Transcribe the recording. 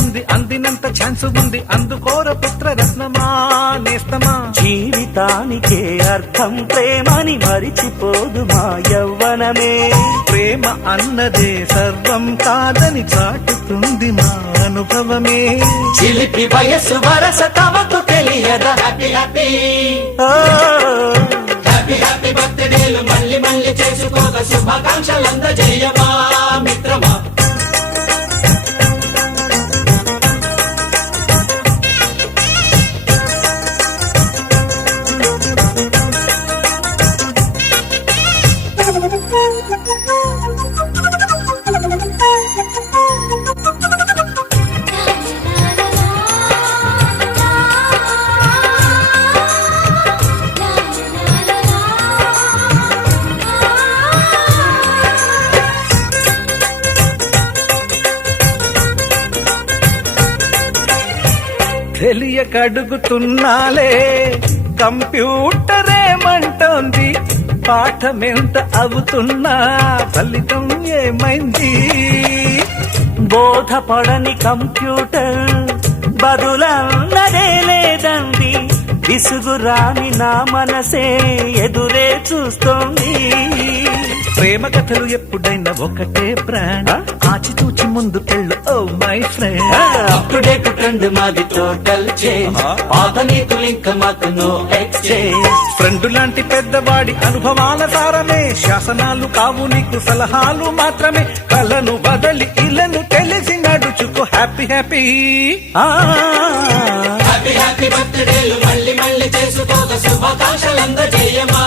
ఉంది, అందినంత ఛాన్స్ ఉంది, అందుకోర పుత్ర రత్నమా నేస్తమా. జీవితానికే అర్థం ప్రేమని మరిచిపోదు మా యవ్వనమే. ప్రేమ అన్నదే సర్వం కాదని చాటుతుంది మా అనుభవమే. చిలిపి వయసు వరస తమకు తెలియదా. హ్యాపీ హ్యాపీ హ్యాపీ హ్యాపీ బర్త్డేలు మళ్ళీ మళ్ళీ చేసుకోగా శుభాకాంక్షలందజేయమా మిత్రమా. తెలియక అడుగుతున్నాలే, కంప్యూటర్ ఏమంటోంది, పాఠమెంత అవుతున్నా ఫలితం ఏమైంది. బోధపడని కంప్యూటర్ బదులన్నదే లేదండి. విసుగురాని నా మనసే ఎదురే చూస్తోంది. ప్రేమ కథలు ఎప్పుడైనా ఒకటే బ్రాండ్, ఆచితూచి ముందుకెళ్ళు oh my friend. Up to date trend మాది టోటల్ చేంజ్, పాత నీతులు ఇంకా మాకు నో ఎక్స్చేంజ్. ఫ్రెండ్ లాంటి పెద్దవాడి అనుభవాల సారమే, శాసనాలు కావు నీకు సలహాలు మాత్రమే. కలను బదలి ఇలను తెలిసి నడుచుకో హ్యాపీ హ్యాపీ. హ్యాపీ హ్యాపీ బర్త్డేలు మళ్ళీ మళ్ళీ చేసుకోక శుభాకాంక్షలందజేయమా